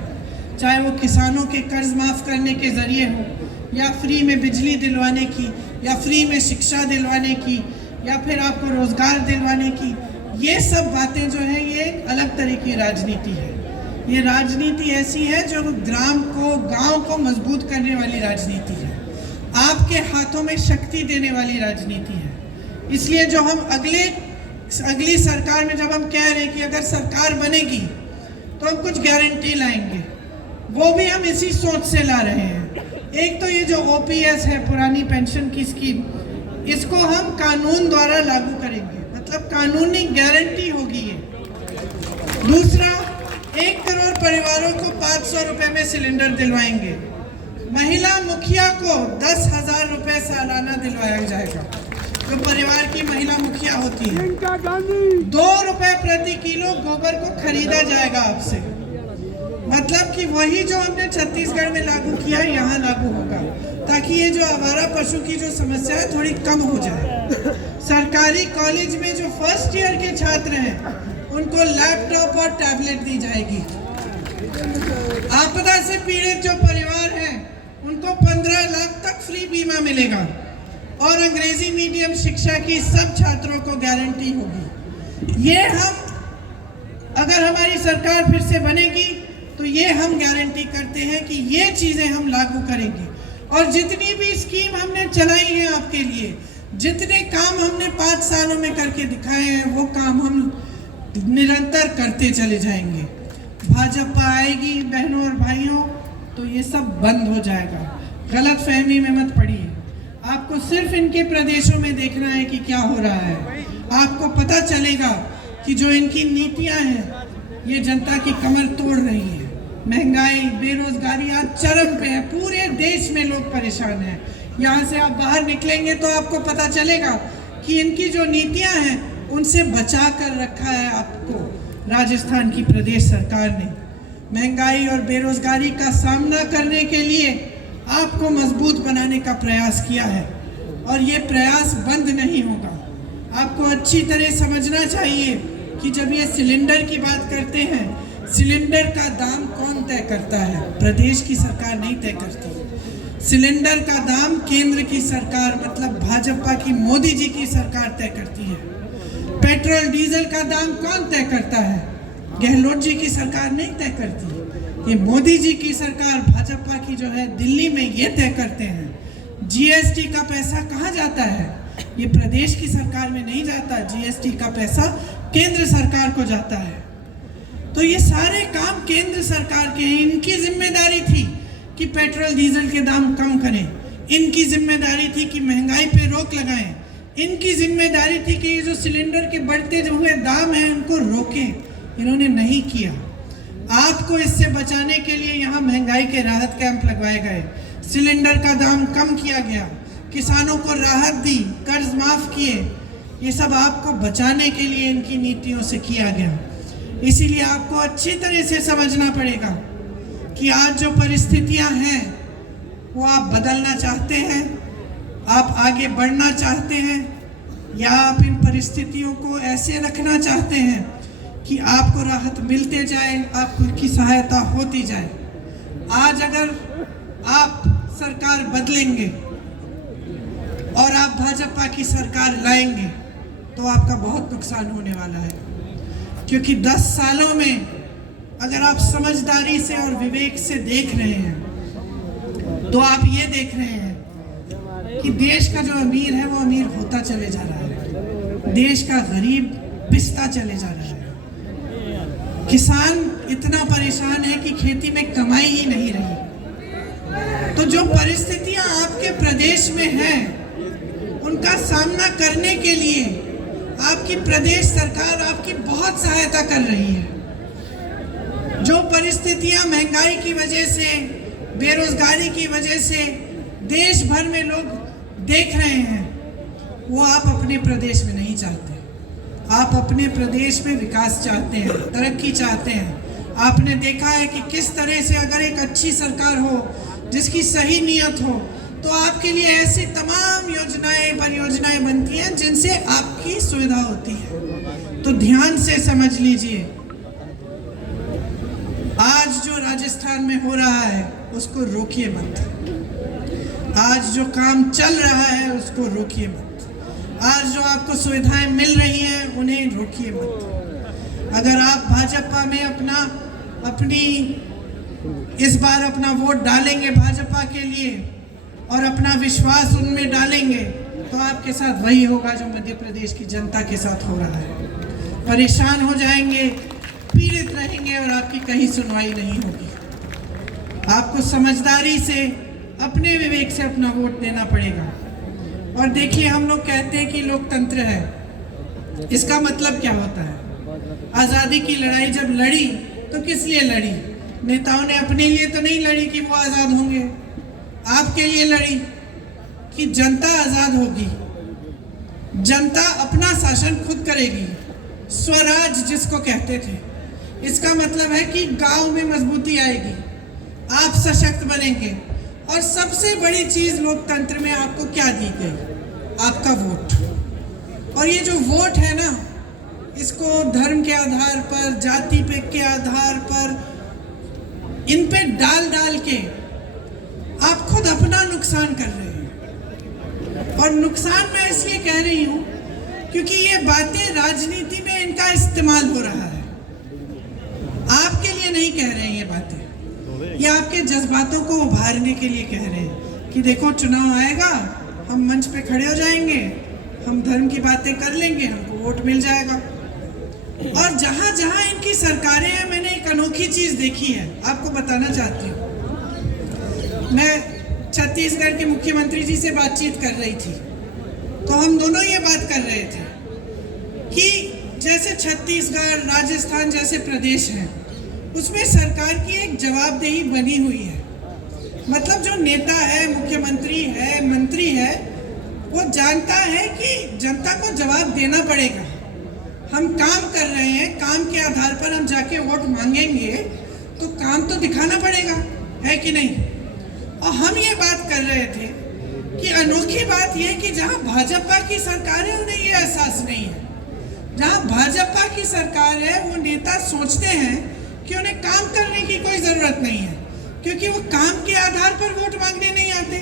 चाहे वो किसानों के कर्ज माफ़ करने के ज़रिए हो, या फ्री में बिजली दिलवाने की, या फ्री में शिक्षा दिलवाने की, या फिर आपको रोज़गार दिलवाने की। ये सब बातें जो है, ये अलग तरह की राजनीति है। ये राजनीति ऐसी है जो ग्राम को, गांव को मजबूत करने वाली राजनीति है, आपके हाथों में शक्ति देने वाली राजनीति है। इसलिए जो हम अगली सरकार में जब हम कह रहे हैं कि अगर सरकार बनेगी तो हम कुछ गारंटी लाएंगे, वो भी हम इसी सोच से ला रहे हैं। एक तो ये जो OPS है, पुरानी पेंशन की स्कीम, इसको हम कानून द्वारा लागू करेंगे, मतलब कानूनी गारंटी होगी ये। दूसरा, 1 करोड़ परिवारों को 500 रुपए में सिलेंडर दिलवाएंगे। महिला मुखिया को 10,000 रुपए सालाना दिलवाया जाएगा, जो परिवार की महिला मुखिया होती है। 2 रुपए प्रति किलो गोबर को खरीदा जाएगा आपसे, मतलब कि वही जो हमने छत्तीसगढ़ में लागू किया यहाँ लागू होगा, ताकि ये जो आवारा पशु की जो समस्या है थोड़ी कम हो जाए। सरकारी कॉलेज में जो फर्स्ट ईयर के छात्र हैं उनको लैपटॉप और टैबलेट दी जाएगी। आपदा से पीड़ित जो परिवार हैं उनको 15 लाख तक फ्री बीमा मिलेगा और अंग्रेजी मीडियम शिक्षा की सब छात्रों को गारंटी होगी। ये हम अगर हमारी सरकार फिर से बनेगी तो ये हम गारंटी करते हैं कि ये चीज़ें हम लागू करेंगे। और जितनी भी स्कीम हमने चलाई है आपके लिए, जितने काम हमने 5 सालों में करके दिखाए हैं, वो काम हम निरंतर करते चले जाएंगे। भाजपा आएगी बहनों और भाइयों तो ये सब बंद हो जाएगा। गलत फहमी में मत पड़िए। आपको सिर्फ इनके प्रदेशों में देखना है कि क्या हो रहा है। आपको पता चलेगा कि जो इनकी नीतियां हैं ये जनता की कमर तोड़ रही है। महंगाई, बेरोजगारी आज चरम पे है। पूरे देश में लोग परेशान हैं। यहाँ से आप बाहर निकलेंगे तो आपको पता चलेगा कि इनकी जो नीतियां हैं उनसे बचा कर रखा है आपको राजस्थान की प्रदेश सरकार ने। महंगाई और बेरोजगारी का सामना करने के लिए आपको मजबूत बनाने का प्रयास किया है और ये प्रयास बंद नहीं होगा। आपको अच्छी तरह समझना चाहिए कि जब ये सिलेंडर की बात करते हैं, सिलेंडर का दाम कौन तय करता है? प्रदेश की सरकार नहीं तय करती। सिलेंडर का दाम केंद्र की सरकार मतलब भाजपा की मोदी जी की सरकार तय करती है। पेट्रोल डीजल का दाम कौन तय करता है? गहलोत जी की सरकार नहीं तय करती। ये मोदी जी की सरकार भाजपा की जो है दिल्ली में ये तय करते हैं। जीएसटी का पैसा कहाँ जाता है? ये प्रदेश की सरकार में नहीं जाता। जीएसटी का पैसा केंद्र सरकार को जाता है। तो ये सारे काम केंद्र सरकार के हैं। इनकी जिम्मेदारी थी कि पेट्रोल डीजल के दाम कम करें। इनकी जिम्मेदारी थी कि महंगाई पे रोक लगाएं। इनकी जिम्मेदारी थी कि ये जो सिलेंडर के बढ़ते हुए दाम हैं उनको रोकें। इन्होंने नहीं किया। आपको इससे बचाने के लिए यहाँ महंगाई के राहत कैंप लगवाए गए, सिलेंडर का दाम कम किया गया, किसानों को राहत दी, कर्ज माफ किए। ये सब आपको बचाने के लिए इनकी नीतियों से किया गया। इसीलिए आपको अच्छी तरह से समझना पड़ेगा कि आज जो परिस्थितियां हैं वो आप बदलना चाहते हैं, आप आगे बढ़ना चाहते हैं, या आप इन परिस्थितियों को ऐसे रखना चाहते हैं कि आपको राहत मिलते जाए, आपको की सहायता होती जाए। आज अगर आप सरकार बदलेंगे और आप भाजपा की सरकार लाएंगे तो आपका बहुत नुकसान होने वाला है। क्योंकि 10 सालों में अगर आप समझदारी से और विवेक से देख रहे हैं तो आप ये देख रहे हैं कि देश का जो अमीर है वो अमीर होता चले जा रहा है, देश का गरीब पिसता चले जा रहा है। किसान इतना परेशान है कि खेती में कमाई ही नहीं रही। तो जो परिस्थितियां आपके प्रदेश में हैं उनका सामना करने के लिए आपकी प्रदेश सरकार आपकी बहुत सहायता कर रही है। जो परिस्थितियां महंगाई की वजह से, बेरोजगारी की वजह से देश भर में लोग देख रहे हैं वो आप अपने प्रदेश में नहीं चाहते। आप अपने प्रदेश में विकास चाहते हैं, तरक्की चाहते हैं। आपने देखा है कि किस तरह से अगर एक अच्छी सरकार हो जिसकी सही नियत हो तो आपके लिए ऐसी तमाम योजनाएं, परियोजनाएं बनती हैं जिनसे आपकी सुविधा होती है। तो ध्यान से समझ लीजिए, आज जो राजस्थान में हो रहा है उसको रोकिए मत। आज जो काम चल रहा है उसको रोकिए मत। आज जो आपको सुविधाएं मिल रही हैं उन्हें रोकिए मत। अगर आप भाजपा में इस बार अपना वोट डालेंगे भाजपा के लिए और अपना विश्वास उनमें डालेंगे तो आपके साथ वही होगा जो मध्य प्रदेश की जनता के साथ हो रहा है। परेशान हो जाएंगे, पीड़ित रहेंगे और आपकी कहीं सुनवाई नहीं होगी। आपको समझदारी से, अपने विवेक से अपना वोट देना पड़ेगा। और देखिए, हम लोग कहते हैं कि लोकतंत्र है, इसका मतलब क्या होता है? आज़ादी की लड़ाई जब लड़ी तो किस लिए लड़ी? नेताओं ने अपने लिए तो नहीं लड़ी कि वो आज़ाद होंगे, आपके लिए लड़ी कि जनता आज़ाद होगी, जनता अपना शासन खुद करेगी, स्वराज जिसको कहते थे। इसका मतलब है कि गांव में मजबूती आएगी, आप सशक्त बनेंगे। और सबसे बड़ी चीज़ लोकतंत्र में आपको क्या दी गई? आपका वोट। और ये जो वोट है ना, इसको धर्म के आधार पर, जाति पे के आधार पर इन पे डाल डाल के आप खुद अपना नुकसान कर रहे हैं। और नुकसान मैं इसलिए कह रही हूं क्योंकि ये बातें राजनीति में इनका इस्तेमाल हो रहा है। आपके लिए नहीं कह रहे हैं ये बातें, ये आपके जज्बातों को उभारने के लिए कह रहे हैं कि देखो चुनाव आएगा, हम मंच पे खड़े हो जाएंगे, हम धर्म की बातें कर लेंगे, हमको वोट मिल जाएगा। और जहां जहां इनकी सरकारें हैं, मैंने एक अनोखी चीज देखी है, आपको बताना चाहती हूँ। मैं छत्तीसगढ़ के मुख्यमंत्री जी से बातचीत कर रही थी, तो हम दोनों ये बात कर रहे थे कि जैसे छत्तीसगढ़, राजस्थान जैसे प्रदेश हैं, उसमें सरकार की एक जवाबदेही बनी हुई है। मतलब जो नेता है, मुख्यमंत्री है, मंत्री है, वो जानता है कि जनता को जवाब देना पड़ेगा। हम काम कर रहे हैं, काम के आधार पर हम जाके वोट मांगेंगे तो काम तो दिखाना पड़ेगा, है कि नहीं। और हम ये बात कर रहे थे कि अनोखी बात यह कि जहां भाजपा की सरकार है उन्हें ये एहसास नहीं है। जहां भाजपा की सरकार है वो नेता सोचते हैं कि उन्हें काम करने की कोई ज़रूरत नहीं है, क्योंकि वो काम के आधार पर वोट मांगने नहीं आते,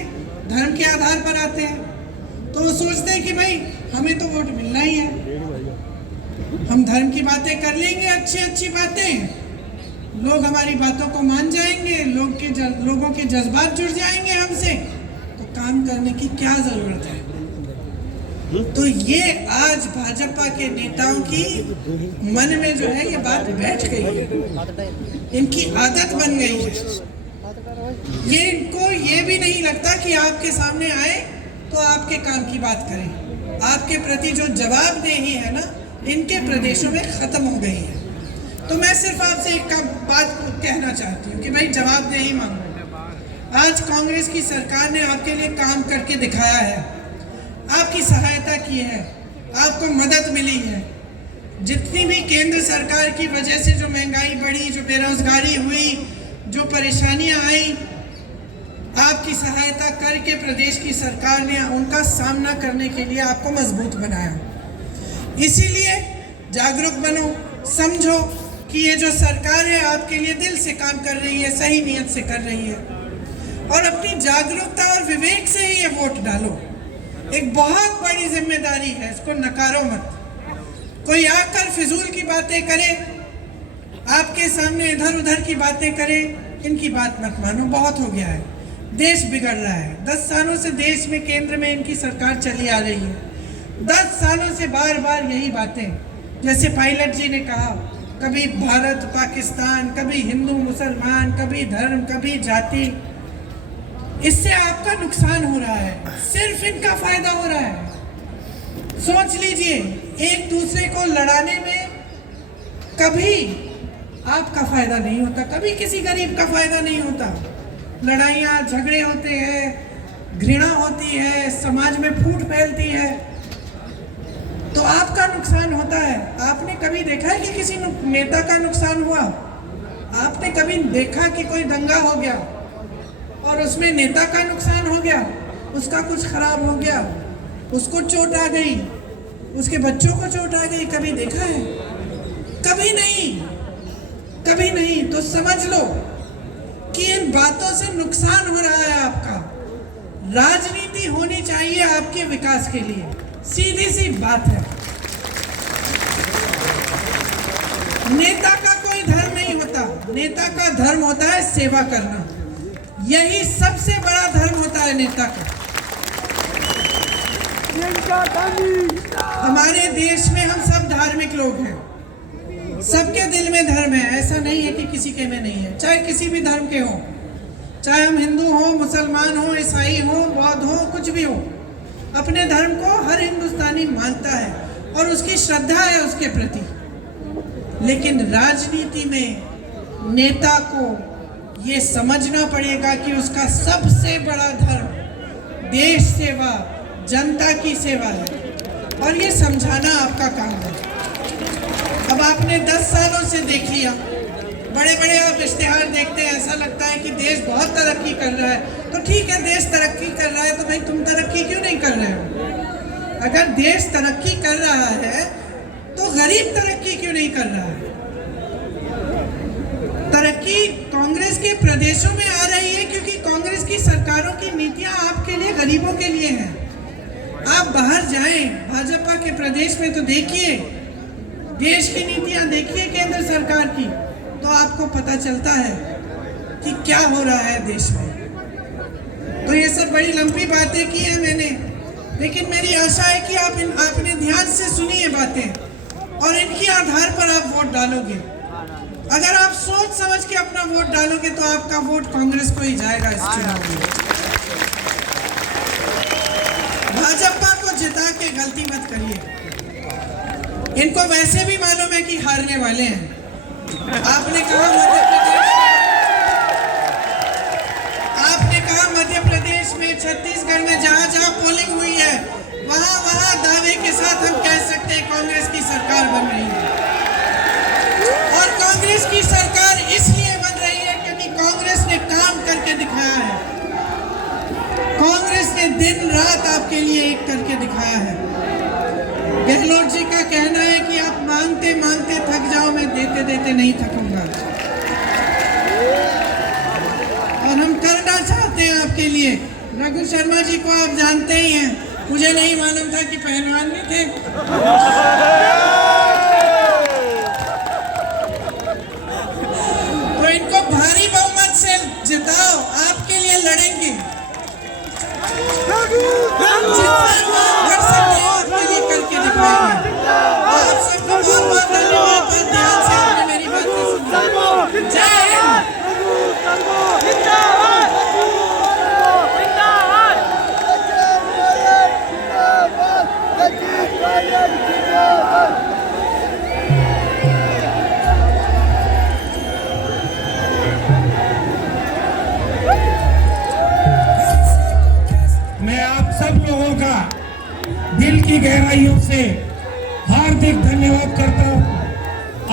धर्म के आधार पर आते हैं। तो वो सोचते हैं कि भाई हमें तो वोट मिलना ही है, हम धर्म की बातें कर लेंगे, अच्छी अच्छी बातें, लोग हमारी बातों को मान जाएंगे, लोगों के जज्बात जुड़ जाएंगे हमसे, तो काम करने की क्या ज़रूरत है। तो ये आज भाजपा के नेताओं की मन में जो है ये बात बैठ गई है, इनकी आदत बन गई है। ये इनको ये भी नहीं लगता कि आपके सामने आए तो आपके काम की बात करें। आपके प्रति जो जवाबदेही है ना, इनके प्रदेशों में ख़त्म हो गई है। तो मैं सिर्फ आपसे एक बात कहना चाहती हूँ कि भाई जवाबदेही मांगो। आज कांग्रेस की सरकार ने आपके लिए काम करके दिखाया है, आपकी सहायता की है, आपको मदद मिली है। जितनी भी केंद्र सरकार की वजह से जो महंगाई बढ़ी, जो बेरोजगारी हुई, जो परेशानियां आई, आपकी सहायता करके प्रदेश की सरकार ने उनका सामना करने के लिए आपको मजबूत बनाया। इसीलिए जागरूक बनो, समझो कि ये जो सरकार है आपके लिए दिल से काम कर रही है, सही नीयत से कर रही है, और अपनी जागरूकता और विवेक से ही ये वोट डालो। एक बहुत बड़ी जिम्मेदारी है, इसको नकारो मत। कोई आकर फिजूल की बातें करे, आपके सामने इधर उधर की बातें करे, इनकी बात मत मानो, बहुत हो गया है। देश बिगड़ रहा है। 10 सालों से देश में केंद्र में इनकी सरकार चली आ रही है। 10 सालों से बार बार यही बातें, जैसे पायलट जी ने कहा, कभी भारत पाकिस्तान, कभी हिंदू मुसलमान, कभी धर्म, कभी जाति। इससे आपका नुकसान हो रहा है, सिर्फ इनका फायदा हो रहा है। सोच लीजिए, एक दूसरे को लड़ाने में कभी आपका फायदा नहीं होता, कभी किसी गरीब का फायदा नहीं होता। लड़ाइयाँ झगड़े होते हैं, घृणा होती है, समाज में फूट फैलती है, तो आपका नुकसान होता है। आपने कभी देखा है कि किसी नेता का नुकसान हुआ? आपने कभी देखा कि कोई दंगा हो गया और उसमें नेता का नुकसान हो गया, उसका कुछ खराब हो गया, उसको चोट आ गई, उसके बच्चों को चोट आ गई? कभी देखा है? कभी नहीं, कभी नहीं। तो समझ लो कि इन बातों से नुकसान हो रहा है आपका। राजनीति होनी चाहिए आपके विकास के लिए, सीधी सी बात है। नेता का कोई धर्म नहीं होता, नेता का धर्म होता है सेवा करना। यही सबसे बड़ा धर्म होता है नेता का। हमारे देश में हम सब धार्मिक लोग हैं, सबके दिल में धर्म है। ऐसा नहीं है कि किसी के में नहीं है, चाहे किसी भी धर्म के हो, चाहे हम हिंदू हो, मुसलमान हो, ईसाई हो, बौद्ध हो, कुछ भी हो। अपने धर्म को हर हिंदुस्तानी मानता है और उसकी श्रद्धा है उसके प्रति। लेकिन राजनीति में नेता को ये समझना पड़ेगा कि उसका सबसे बड़ा धर्म देश सेवा, जनता की सेवा है, और ये समझाना आपका काम है। अब आपने 10 सालों से देख लिया, बड़े बड़े आप इश्तिहार देखते हैं, ऐसा लगता है कि देश बहुत तरक्की कर रहा है। तो ठीक है, देश तरक्की कर रहा है, तो भाई तुम तरक्की क्यों नहीं कर रहे हो? अगर देश तरक्की कर रहा है तो गरीब तरक्की क्यों नहीं कर रहा है? तरक्की कांग्रेस के प्रदेशों में आ रही है क्योंकि कांग्रेस की सरकारों की नीतियां आपके लिए, गरीबों के लिए हैं। आप बाहर जाएं, भाजपा के प्रदेश में तो देखिए, देश की नीतियां देखिए केंद्र सरकार की, तो आपको पता चलता है कि क्या हो रहा है देश में। तो ये सब बड़ी लंबी बातें की है मैंने, लेकिन मेरी आशा है कि आपने ध्यान से सुनी ये बातें और इनके आधार पर आप वोट डालोगे। अगर आप सोच समझ के अपना वोट डालोगे तो आपका वोट कांग्रेस को ही जाएगा इस चुनाव में। भाजपा को जिता के गलती मत करिए। इनको वैसे भी मालूम है कि हारने वाले हैं। आपने कहा मध्य प्रदेश में, छत्तीसगढ़ में जहां पोलिंग हुई है वहां दावे के साथ हम कह सकते हैं कांग्रेस की सरकार बन रही है। और कांग्रेस की सरकार इसलिए बन रही है क्योंकि कांग्रेस ने काम करके दिखाया है। कांग्रेस ने दिन रात आपके लिए एक करके दिखाया है। गहलोत जी का कहना है कि आप मांगते मांगते थक जाओ, मैं देते देते नहीं थकूंगा। और हम करना चाहते हैं आपके लिए। रघु शर्मा जी को आप जानते ही हैं, मुझे नहीं मालूम था कि पहलवान भी थे। तो इनको भारी बहुमत से जिताओ, आपके लिए लड़ेंगे। आपके लिए करके दिखाएंगे। आप सबको बहुत बहुत धन्यवाद। ध्यान से आपने मेरी बातें सुनी। जय हिंद। मैं आप सब लोगों का दिल की गहराइयों से हार्दिक धन्यवाद करता हूं।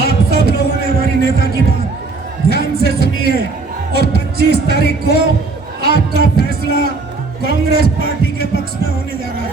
आप सब लोगों ने हमारी नेता की बात ध्यान से सुनी है और 25 तारीख को आपका फैसला कांग्रेस पार्टी के पक्ष में होने जा रहा है।